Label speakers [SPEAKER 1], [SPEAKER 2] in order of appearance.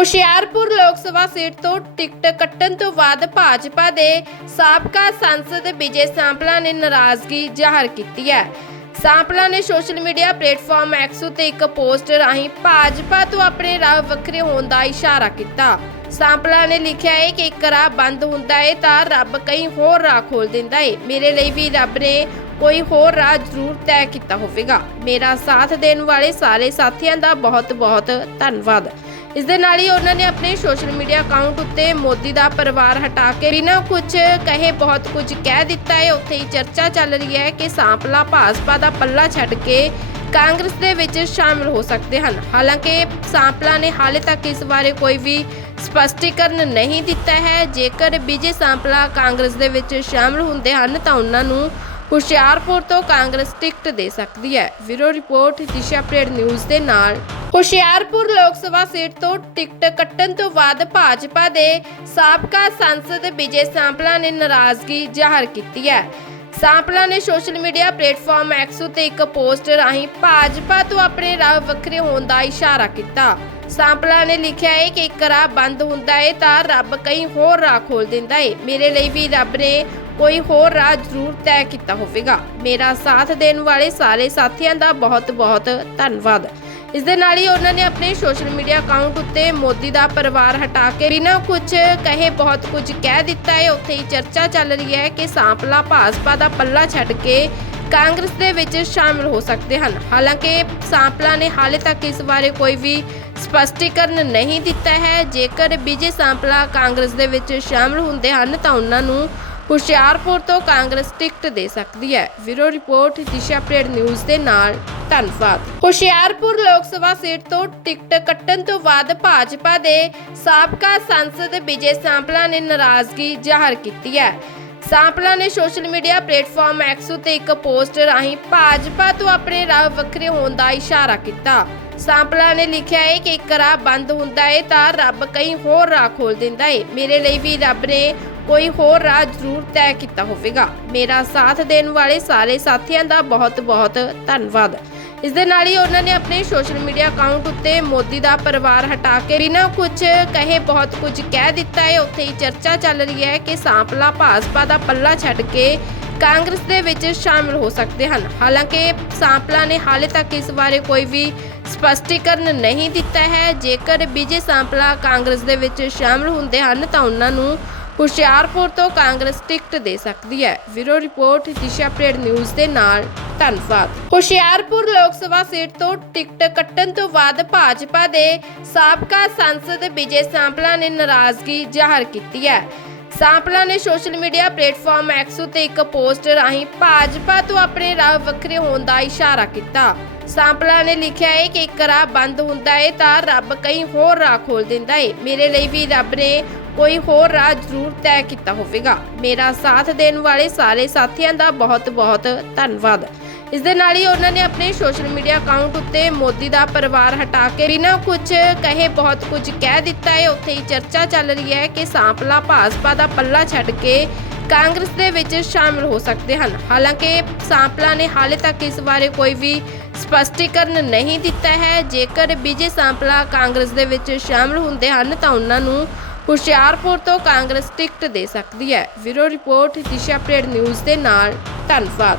[SPEAKER 1] ਹੁਸ਼ਿਆਰਪੁਰ ਲੋਕ ਸਭਾ ਸੀਟ ਤੋਂ ਟਿਕਟ ਕੱਟਣ ਤੋਂ ਬਾਅਦ ਭਾਜਪਾ ਦੇ ਸਾਬਕਾ ਸੰਸਦ ਵਿਜੇ ਸਾਂਪਲਾ ਨੇ ਨਾਰਾਜ਼ਗੀ ਜ਼ਾਹਰ ਕੀਤੀ ਹੈ। ਸਾਂਪਲਾ ਨੇ ਸੋਸ਼ਲ ਮੀਡੀਆ ਪਲੇਟਫਾਰਮ ਐਕਸ ਉਤੇ ਇੱਕ ਪੋਸਟ ਰਾਹੀਂ ਭਾਜਪਾ ਤੋਂ ਆਪਣੇ ਰਾਹ ਵੱਖਰੇ ਹੋਣ ਦਾ ਇਸ਼ਾਰਾ ਕੀਤਾ। ਸਾਂਪਲਾ ਨੇ ਲਿਖਿਆ ਹੈ ਕਿ ਇੱਕ ਰਾਹ ਬੰਦ ਹੁੰਦਾ ਹੈ ਤਾਂ ਰੱਬ ਕਈ ਹੋਰ ਰਾਹ ਖੋਲ ਦਿੰਦਾ ਹੈ। ਮੇਰੇ ਲਈ ਵੀ ਰੱਬ ਨੇ ਕੋਈ ਹੋਰ ਰਾਹ ਜ਼ਰੂਰ ਤੈਅ ਕੀਤਾ ਹੋਵੇਗਾ। ਮੇਰਾ ਸਾਥ ਦੇਣ ਵਾਲੇ ਸਾਰੇ ਸਾਥੀਆਂ ਦਾ ਬਹੁਤ ਬਹੁਤ ਧੰਨਵਾਦ। ਇਸ ਦੇ ਨਾਲ ਹੀ ਉਹਨਾਂ ਨੇ ਆਪਣੇ ਸੋਸ਼ਲ ਮੀਡੀਆ ਅਕਾਊਂਟ ਉੱਤੇ ਮੋਦੀ ਦਾ ਪਰਿਵਾਰ ਹਟਾ ਕੇ ਬਿਨਾਂ ਕੁਝ ਕਹੇ ਬਹੁਤ ਕੁਝ ਕਹਿ ਦਿੱਤਾ ਹੈ। ਉੱਥੇ ਹੀ ਚਰਚਾ ਚੱਲ ਰਹੀ ਹੈ ਕਿ ਸਾਂਪਲਾ ਭਾਜਪਾ ਦਾ ਪੱਲਾ ਛੱਡ ਕੇ ਕਾਂਗਰਸ ਦੇ ਵਿੱਚ ਸ਼ਾਮਲ ਹੋ ਸਕਦੇ ਹਨ। ਹਾਲਾਂਕਿ ਸਾਂਪਲਾ ਨੇ ਹਾਲੇ ਤੱਕ ਇਸ ਬਾਰੇ ਕੋਈ ਵੀ ਸਪਸ਼ਟੀਕਰਨ ਨਹੀਂ ਦਿੱਤਾ ਹੈ। ਜੇਕਰ ਵਿਜੇ ਸਾਂਪਲਾ ਕਾਂਗਰਸ ਦੇ ਵਿੱਚ ਸ਼ਾਮਲ ਹੁੰਦੇ ਹਨ ਤਾਂ ਉਹਨਾਂ ਨੂੰ ਹੁਸ਼ਿਆਰਪੁਰ ਤੋਂ ਕਾਂਗਰਸ ਟਿਕਟ ਦੇ ਸਕਦੀ ਹੈ। Bureau report, Disha update news ਦੇ ਨਾਲ ਹੁਸ਼ਿਆਰਪੁਰ ਲੋਕ ਸਭਾ ਸੀਟ ਤੋਂ ਟਿਕਟ ਕੱਟਣ ਤੋਂ ਬਾਅਦ ਭਾਜਪਾ ਦੇ ਸਾਬਕਾ ਸੰਸਦ ਵਿਜੇ ਸਾਂਪਲਾ ਨੇ ਨਾਰਾਜ਼ਗੀ ਜ਼ਾਹਰ ਕੀਤੀ ਹੈ। ਸਾਂਪਲਾ ਨੇ ਸੋਸ਼ਲ ਮੀਡੀਆ ਪਲੇਟਫਾਰਮ ਐਕਸ ਉਤੇ ਇੱਕ ਪੋਸਟ ਰਾਹੀਂ ਭਾਜਪਾ ਤੋਂ ਆਪਣੇ ਰਾਹ ਵੱਖਰੇ ਹੋਣ ਦਾ ਇਸ਼ਾਰਾ ਕੀਤਾ। ਸਾਂਪਲਾ ਨੇ ਲਿਖਿਆ ਹੈ ਕਿ ਇੱਕ ਰਾਹ ਬੰਦ ਹੁੰਦਾ ਹੈ ਤਾਂ ਰੱਬ ਕਈ ਹੋਰ ਰਾਹ ਖੋਲ ਦਿੰਦਾ ਹੈ ਮੇਰੇ ਲਈ ਵੀ ਰੱਬ ਨੇ ਕੋਈ ਹੋਰ ਰਾਹ ਜ਼ਰੂਰ ਤੈਅ ਕੀਤਾ ਹੋਵੇਗਾ। ਮੇਰਾ ਸਾਥ ਦੇਣ ਵਾਲੇ ਸਾਰੇ ਸਾਥੀਆਂ ਦਾ ਬਹੁਤ ਬਹੁਤ ਧੰਨਵਾਦ। ਇਸ ਦੇ ਨਾਲ ਹੀ ਉਹਨਾਂ ਨੇ ਆਪਣੇ ਸੋਸ਼ਲ ਮੀਡੀਆ ਅਕਾਊਂਟ ਉੱਤੇ ਮੋਦੀ ਦਾ ਪਰਿਵਾਰ ਹਟਾ ਕੇ ਬਿਨਾਂ ਕੁਝ ਕਹੇ ਬਹੁਤ ਕੁਝ ਕਹਿ ਦਿੱਤਾ ਹੈ। ਉੱਥੇ ਹੀ ਚਰਚਾ ਚੱਲ ਰਹੀ ਹੈ ਕਿ ਸਾਂਪਲਾ ਭਾਜਪਾ ਦਾ ਪੱਲਾ ਛੱਡ ਕੇ ਕਾਂਗਰਸ ਦੇ ਵਿੱਚ ਸ਼ਾਮਲ ਹੋ ਸਕਦੇ ਹਨ। ਹਾਲਾਂਕਿ ਸਾਂਪਲਾ ਨੇ ਹਾਲੇ ਤੱਕ ਇਸ ਬਾਰੇ ਕੋਈ ਵੀ ਸਪਸ਼ਟੀਕਰਨ ਨਹੀਂ ਦਿੱਤਾ ਹੈ। ਜੇਕਰ ਵਿਜੇ ਸਾਂਪਲਾ ਕਾਂਗਰਸ ਦੇ ਵਿੱਚ ਸ਼ਾਮਲ ਹੁੰਦੇ ਹਨ ਤਾਂ ਉਹਨਾਂ ਨੂੰ ਹੁਸ਼ਿਆਰਪੁਰ ਤੋਂ ਕਾਂਗਰਸ ਟਿਕਟ ਦੇ ਸਕਦੀ ਹੈ। Bureau report, Disha update news ਦੇ ਨਾਲ ਧੰਨਵਾਦ। ਹੁਸ਼ਿਆਰਪੁਰ ਲੋਕ ਸਭਾ ਸੀਟ ਤੋਂ ਟਿਕਟ ਕੱਟਣ ਤੋਂ ਬਾਅਦ ਭਾਜਪਾ ਦੇ ਸਾਬਕਾ ਸੰਸਦ ਵਿਜੇ ਸਾਂਪਲਾ ਨੇ ਨਾਰਾਜ਼ਗੀ ਜ਼ਾਹਰ ਕੀਤੀ ਹੈ। ਸਾਂਪਲਾ ਨੇ ਸੋਸ਼ਲ ਮੀਡੀਆ ਪਲੇਟਫਾਰਮ ਐਕਸ ਉਤੇ ਇੱਕ ਪੋਸਟ ਰਾਹੀਂ ਭਾਜਪਾ ਤੋਂ ਆਪਣੇ ਰਾਹ ਵੱਖਰੇ ਹੋਣ ਦਾ ਇਸ਼ਾਰਾ ਕੀਤਾ। ਸਾਂਪਲਾ ਨੇ ਲਿਖਿਆ ਹੈ ਕਿ ਇੱਕ ਰਾਹ ਬੰਦ ਹੁੰਦਾ ਹੈ ਤਾਂ ਰੱਬ ਕਈ ਹੋਰ ਰਾਹ ਖੋਲ ਦਿੰਦਾ ਹੈ। ਮੇਰੇ ਲਈ ਵੀ ਰੱਬ ਨੇ ਕੋਈ ਹੋਰ ਰਾਹ ਜ਼ਰੂਰ ਤੈਅ ਕੀਤਾ ਹੋਵੇਗਾ। ਮੇਰਾ ਸਾਥ ਦੇਣ ਵਾਲੇ ਸਾਰੇ ਸਾਥੀਆਂ ਦਾ ਬਹੁਤ ਬਹੁਤ ਧੰਨਵਾਦ। ਇਸ ਦੇ ਨਾਲ ਹੀ ਉਹਨਾਂ ਨੇ ਆਪਣੇ ਸੋਸ਼ਲ ਮੀਡੀਆ ਅਕਾਊਂਟ ਉੱਤੇ ਮੋਦੀ ਦਾ ਪਰਿਵਾਰ ਹਟਾ ਕੇ ਬਿਨਾਂ ਕੁਝ ਕਹੇ ਬਹੁਤ ਕੁਝ ਕਹਿ ਦਿੱਤਾ ਹੈ। ਉੱਥੇ ਹੀ ਚਰਚਾ ਚੱਲ ਰਹੀ ਹੈ ਕਿ ਸਾਂਪਲਾ ਭਾਜਪਾ ਦਾ ਪੱਲਾ ਛੱਡ ਕੇ ਕਾਂਗਰਸ ਦੇ ਵਿੱਚ ਸ਼ਾਮਲ ਹੋ ਸਕਦੇ ਹਨ। ਹਾਲਾਂਕਿ ਸਾਂਪਲਾ ਨੇ ਹਾਲੇ ਤੱਕ ਇਸ ਬਾਰੇ ਕੋਈ ਵੀ ਸਪਸ਼ਟੀਕਰਨ ਨਹੀਂ ਦਿੱਤਾ ਹੈ। ਜੇਕਰ ਵਿਜੇ ਸਾਂਪਲਾ ਕਾਂਗਰਸ ਦੇ ਵਿੱਚ ਸ਼ਾਮਲ ਹੁੰਦੇ ਹਨ ਤਾਂ ਉਹਨਾਂ ਨੂੰ ਹੁਸ਼ਿਆਰਪੁਰ ਤੋਂ ਕਾਂਗਰਸ ਟਿਕਟ ਦੇ ਸਕਦੀ ਹੈ। Bureau report, Disha update news ਦੇ ਨਾਲ ਧੰਨਵਾਦ। ਹੁਸ਼ਿਆਰਪੁਰ ਲੋਕ ਸਭਾ ਸੀਟ ਤੋਂ ਟਿਕਟ ਕੱਟਣ ਤੋਂ ਬਾਅਦ ਭਾਜਪਾ ਦੇ ਸਾਬਕਾ ਸੰਸਦ ਵਿਜੇ ਸਾਂਪਲਾ ਨੇ ਨਾਰਾਜ਼ਗੀ ਜ਼ਾਹਰ ਕੀਤੀ ਹੈ। ਸਾਂਪਲਾ ਨੇ ਸੋਸ਼ਲ ਮੀਡੀਆ ਪਲੇਟਫਾਰਮ ਐਕਸ ਉਤੇ ਇੱਕ ਪੋਸਟ ਰਾਹੀਂ ਭਾਜਪਾ ਤੋਂ ਆਪਣੇ ਰਾਹ ਵੱਖਰੇ ਹੋਣ ਦਾ ਇਸ਼ਾਰਾ ਕੀਤਾ। ਸਾਂਪਲਾ ਨੇ ਲਿਖਿਆ ਹੈ ਕਿ ਇੱਕ ਰਾਹ ਬੰਦ ਹੁੰਦਾ ਹੈ ਤਾਂ ਰੱਬ ਕਈ ਹੋਰ ਰਾਹ ਖੋਲ ਦਿੰਦਾ ਹੈ। ਮੇਰੇ ਲਈ ਵੀ ਰੱਬ ਨੇ ਕੋਈ ਹੋਰ ਰਾਹ ਜ਼ਰੂਰ ਤੈਅ ਕੀਤਾ ਹੋਵੇਗਾ। ਮੇਰਾ ਸਾਥ ਦੇਣ ਵਾਲੇ ਸਾਰੇ ਸਾਥੀਆਂ ਦਾ ਬਹੁਤ ਬਹੁਤ ਧੰਨਵਾਦ। ਇਸ ਦੇ ਨਾਲ ਹੀ ਉਹਨਾਂ ਨੇ ਆਪਣੇ ਸੋਸ਼ਲ ਮੀਡੀਆ ਅਕਾਊਂਟ ਉੱਤੇ ਮੋਦੀ ਦਾ ਪਰਿਵਾਰ ਹਟਾ ਕੇ ਬਿਨਾਂ ਕੁਝ ਕਹੇ ਬਹੁਤ ਕੁਝ ਕਹਿ ਦਿੱਤਾ ਹੈ। ਉੱਥੇ ਹੀ ਚਰਚਾ ਚੱਲ ਰਹੀ ਹੈ ਕਿ ਸਾਂਪਲਾ ਭਾਜਪਾ ਦਾ ਪੱਲਾ ਛੱਡ ਕੇ ਕਾਂਗਰਸ ਦੇ ਵਿੱਚ ਸ਼ਾਮਲ ਹੋ ਸਕਦੇ ਹਨ। ਹਾਲਾਂਕਿ ਸਾਂਪਲਾ ਨੇ ਹਾਲੇ ਤੱਕ ਇਸ ਬਾਰੇ ਕੋਈ ਵੀ ਸਪਸ਼ਟੀਕਰਨ ਨਹੀਂ ਦਿੱਤਾ ਹੈ। ਜੇਕਰ ਵਿਜੇ ਸਾਂਪਲਾ ਕਾਂਗਰਸ ਦੇ ਵਿੱਚ ਸ਼ਾਮਲ ਹੁੰਦੇ ਹਨ ਤਾਂ ਉਹਨਾਂ ਨੂੰ ਹੁਸ਼ਿਆਰਪੁਰ ਤੋਂ ਕਾਂਗਰਸ ਟਿਕਟ ਦੇ ਸਕਦੀ ਹੈ। Bureau report, Disha update news ਦੇ ਨਾਲ ਧੰਨਵਾਦ।